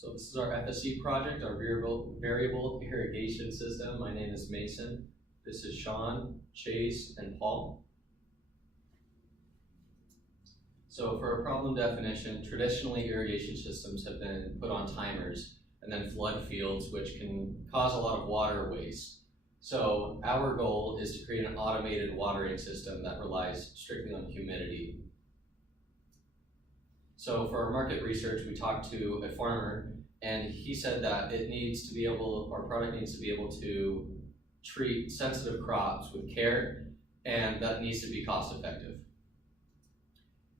So this is our FSE project, our variable irrigation system. My name is Mason. This is Sean, Chase, and Paul. So for a problem definition, traditionally irrigation systems have been put on timers and then flood fields, which can cause a lot of water waste. So our goal is to create an automated watering system that relies strictly on humidity. So for our market research, we talked to a farmer, and he said that our product needs to be able to treat sensitive crops with care, and that needs to be cost effective.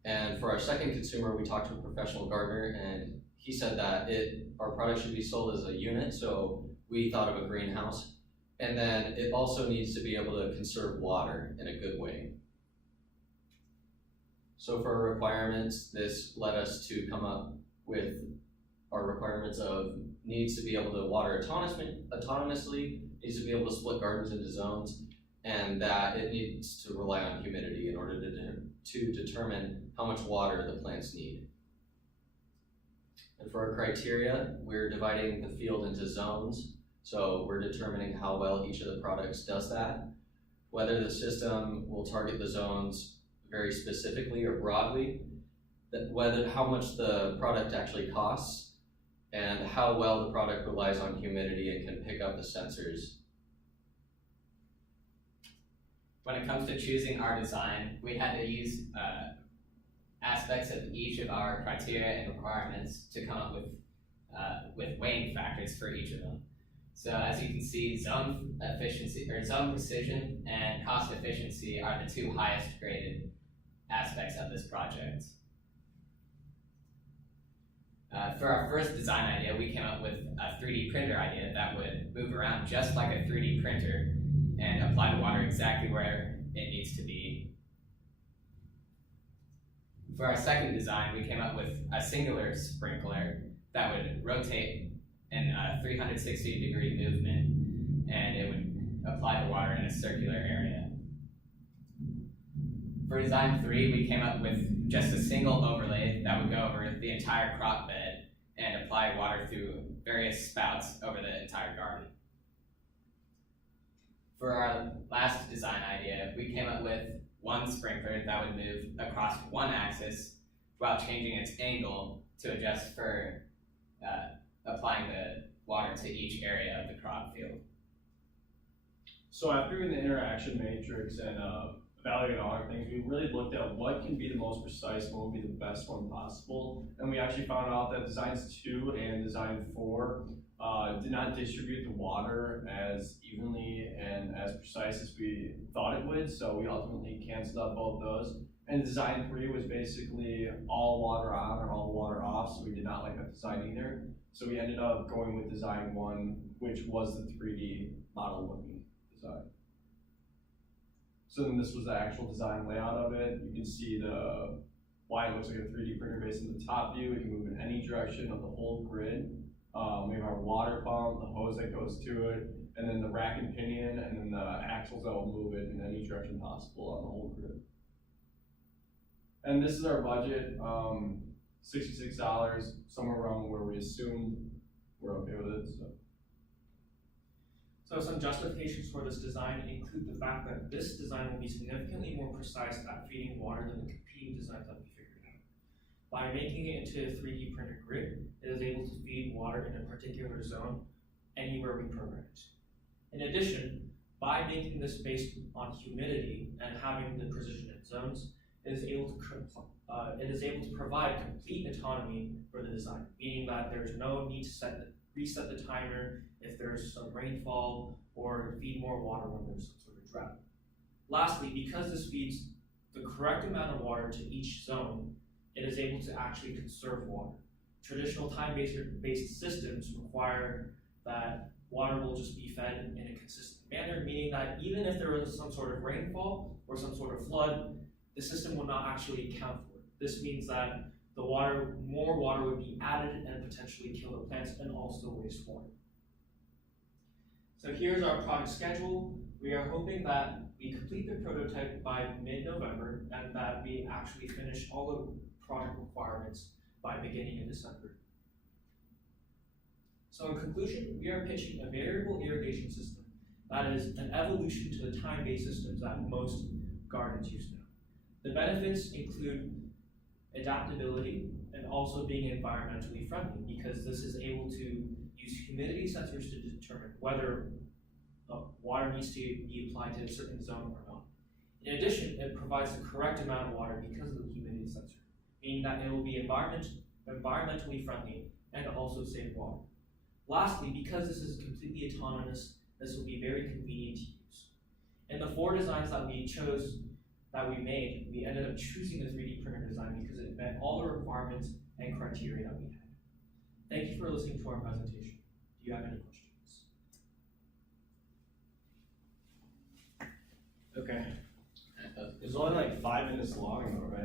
And for our second consumer, we talked to a professional gardener, and he said that our product should be sold as a unit, so we thought of a greenhouse. And then it also needs to be able to conserve water in a good way. So for our requirements, this led us to come up with our requirements of needs to be able to water autonomously, needs to be able to split gardens into zones, and that it needs to rely on humidity in order to determine how much water the plants need. And for our criteria, we're dividing the field into zones. So we're determining how well each of the products does that, whether the system will target the zones very specifically or broadly, how much the product actually costs, and how well the product relies on humidity and can pick up the sensors. When it comes to choosing our design, we had to use aspects of each of our criteria and requirements to come up with weighing factors for each of them. So as you can see, zone efficiency or zone precision and cost efficiency are the two highest graded aspects of this project. For our first design idea, we came up with a 3D printer idea that would move around just like a 3D printer and apply the water exactly where it needs to be. For our second design, we came up with a singular sprinkler that would rotate in a 360-degree movement, and it would apply the water in a circular area. For design 3, we came up with just a single overlay that would go over the entire crop bed and apply water through various spouts over the entire garden. For our last design idea, we came up with one sprinkler that would move across one axis while changing its angle to adjust for applying the water to each area of the crop field. So after doing the interaction matrix and evaluating all our things, we really looked at what can be the most precise, what would be the best one possible. And we actually found out that designs 2 and design 4 did not distribute the water as evenly and as precise as we thought it would. So we ultimately canceled out both those. And design 3 was basically all water on or all water off, so we did not like that design either. So we ended up going with design 1, which was the 3D model looking design. So then this was the actual design layout of it. You can see why it looks like a 3D printer based on the top view. It can move in any direction of the whole grid. We have our water pump, the hose that goes to it, and then the rack and pinion, and then the axles that will move it in any direction possible on the whole grid. And this is our budget, $66, somewhere around where we assumed we're okay with it. So some justifications for this design include the fact that this design will be significantly more precise at feeding water than the competing designs that we figured out. By making it into a 3D printed grid, it is able to feed water in a particular zone anywhere we program it. In addition, by making this based on humidity and having the precision in zones, it is able to provide complete autonomy for the design, meaning that there's no need to reset the timer if there's some rainfall or feed more water when there's some sort of drought. Lastly, because this feeds the correct amount of water to each zone, it is able to actually conserve water. Traditional time-based systems require that water will just be fed in a consistent manner, meaning that even if there was some sort of rainfall or some sort of flood, the system will not actually account for it. This means that more water would be added and potentially kill the plants and also waste water. So here's our product schedule. We are hoping that we complete the prototype by mid-November and that we actually finish all the project requirements by beginning of December. So in conclusion, we are pitching a variable irrigation system that is an evolution to the time-based systems that most gardens use now. The benefits include adaptability and also being environmentally friendly, because this is able to use humidity sensors to determine whether water needs to be applied to a certain zone or not. In addition, it provides the correct amount of water because of the humidity sensor, meaning that it will be environmentally friendly and also save water. Lastly, because this is completely autonomous, this will be very convenient to use. In the 4 designs that we made, we ended up choosing the 3D printer design because it met all the requirements and criteria that we had. Thank you for listening to our presentation. Do you have any questions? Okay. And those- It was only like 5 minutes long though, right?